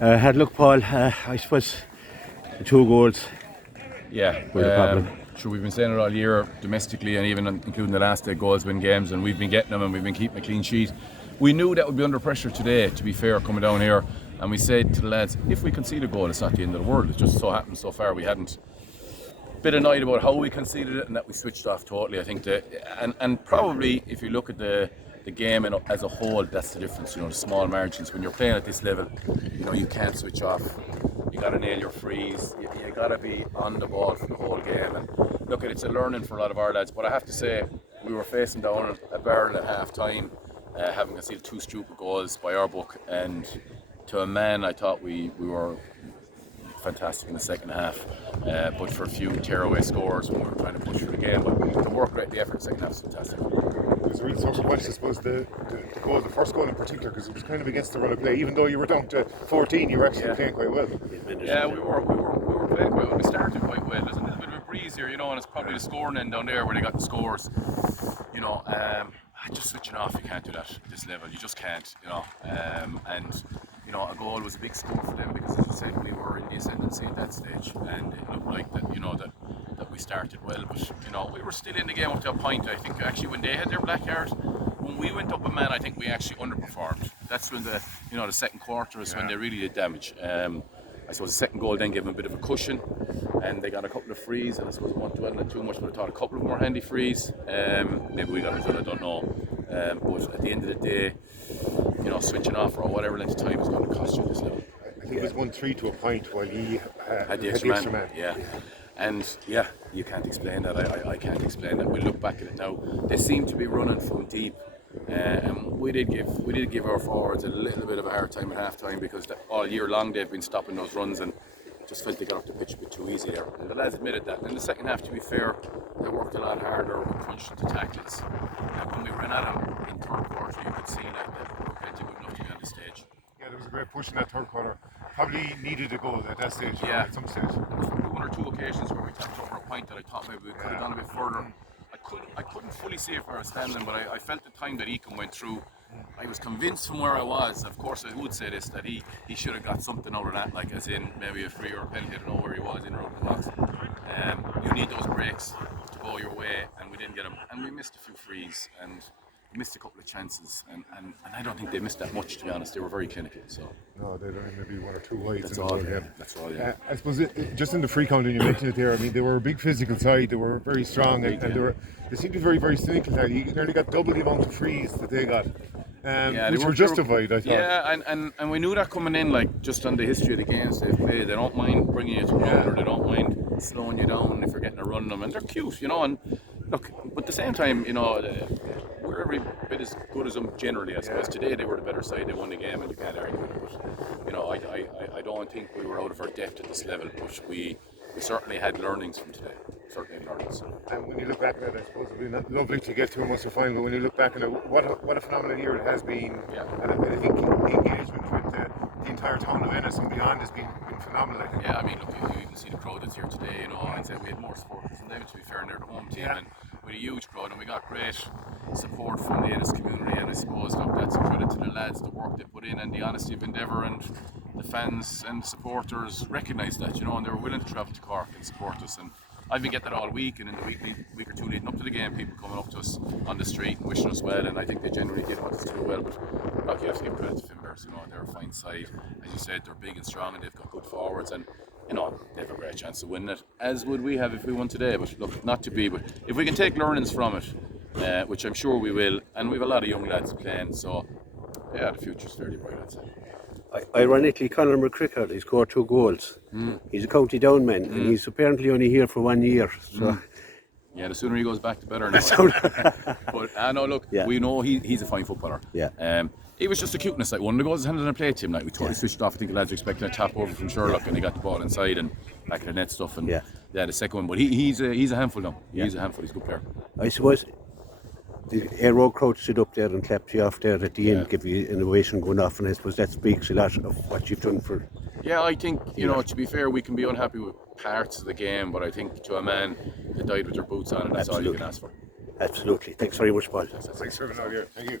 Hard luck, Paul. I suppose the 2 goals Yeah, were the problem. sure, we've been saying it all year, domestically and even including the last day, goals win games, and we've been getting them and we've been keeping a clean sheet. We knew that would be under pressure today, to be fair, coming down here, and we said to the lads, if we concede a goal, it's not the end of the world. It just so happened so far we hadn't. Bit annoyed about how we conceded it and that we switched off totally. I think that, and probably if you look at the game as a whole, that's the difference. The small margins when you're playing at this level, you can't switch off. You got to nail your frees. You got to be on the ball for the whole game. And look, it's a learning for a lot of our lads. But I have to say, we were facing down a barrel at half time, having conceded 2 stupid goals by our book, and to a man, I thought we were fantastic in the second half, but for a few tearaway scores when we were trying to push through the game. But the work rate, the effort in the second half was fantastic. It was a really sort of question, I suppose, the first goal in particular, because it was kind of against the run of play. Even though you were down to 14, you were actually playing quite well. Yeah, we were playing quite well. We started quite well. There's a little bit of a breeze here, and it's probably the scoring end down there where they got the scores. Just switching off, you can't do that at this level. You just can't, and a goal was a big score for them because, as you said, we were in the ascendancy at that stage, and it looked like that, that we started well, but we were still in the game up to a point. I think actually when they had their black card, when we went up a man, I think we actually underperformed. That's when the second quarter is when they really did damage. I suppose the second goal then gave them a bit of a cushion, and they got a couple of frees, and I suppose I want to dwell on it too much, but I thought a couple of more handy frees. Maybe we got a good, I don't know. But at the end of the day, switching off for whatever length of time is going to cost you this level. I think it was 1-3 to a point while he had the extra man. Yeah. And you can't explain that. I can't explain that. We look back at it now. They seem to be running from deep, and we did give our forwards a little bit of a hard time at half time because all year long they've been stopping those runs and just felt they got off the pitch a bit too easy there. And the lads admitted that. And in the second half, to be fair, they worked a lot harder. We crunched into tackles. And when we ran at them in third quarter, you could see that they were plenty good enough to be on the stage. Yeah, there was a great push in that third quarter. Probably needed a goal at that stage. Yeah, at some stage. There was probably 1 or 2 occasions where we tapped over a point that I thought maybe we could have gone a bit further. I couldn't fully see it where I was standing, but I felt the time that Ecom went through. I was convinced from where I was, of course I would say this, that he should have got something out of that, like as in maybe a free or a penalty. I don't know where he was in or out of the box. You need those breaks to go your way, and we didn't get them. And we missed a few frees and missed a couple of chances, and I don't think they missed that much, to be honest. They were very clinical. So no, they don't, maybe 1 or 2 wides. That's all. Yeah. That's all. Yeah. I suppose just in the free count, and you mentioned it there. I mean, they were a big physical side. They were very strong, and they seemed to be very, very cynical. You nearly got double the amount of frees that they got. Which were justified, I thought. Yeah, and we knew that coming in, like just on the history of the games they've played. They don't mind bringing you to ground, or they don't mind slowing you down if you're getting a run on them, and they're cute, And look, but at the same time, we're every bit as good as them generally. I suppose today they were the better side. They won the game, and you can't argue with it. But I don't think we were out of our depth at this level, but we certainly had learnings from today. And when you look back at it, I suppose it'll be lovely to get to a Munster final, but when you look back at it, what a phenomenal year it has been. Yeah. And I think the engagement with the entire town of Ennis and beyond has been phenomenal, I think. Yeah, I mean, look, you even see the crowd that's here today, I'd say we had more supporters than them, to be fair, and they're the home team, and we had a huge crowd, and we got great support from the Ennis community, and I suppose, look, that's a credit to the lads, the work they put in, and the honesty of endeavour, and the fans and supporters recognised that, and they were willing to travel to Cork and support us. And I've been getting that all week, and in the week or two leading up to the game, people coming up to us on the street and wishing us well, and I think they genuinely did want us to do well. But look, you have to give credit to Finbers, they're a fine side. As you said, they're big and strong, and they've got good forwards, and they have a great chance of winning it, as would we have if we won today. But look, not to be, but if we can take learnings from it, which I'm sure we will, and we have a lot of young lads playing, so yeah, the future's fairly bright, I'd say. Ironically, Conor McCricker, he scored 2 goals. He's a county down man, and he's apparently only here for 1 year. So. Yeah, the sooner he goes back, the better. But I know, look, we know he's a fine footballer. Yeah. It was just a cuteness. Like one of the goals handed on a play to him. Like we totally switched off. I think the lads were expecting a tap over from Sherlock, and he got the ball inside and back in the net stuff. And the second one. But he's a handful now. He's a handful. He's a good player. I suppose the Eire crowd stood up there and clapped you off there at the end, give you an ovation going off, and I suppose that speaks a lot of what you've done for. Yeah, I think to be fair, we can be unhappy with parts of the game, but I think to a man that died with their boots on, and that's all you can ask for. Absolutely. Thanks very much, Paul. Thanks for having me here. Thank you.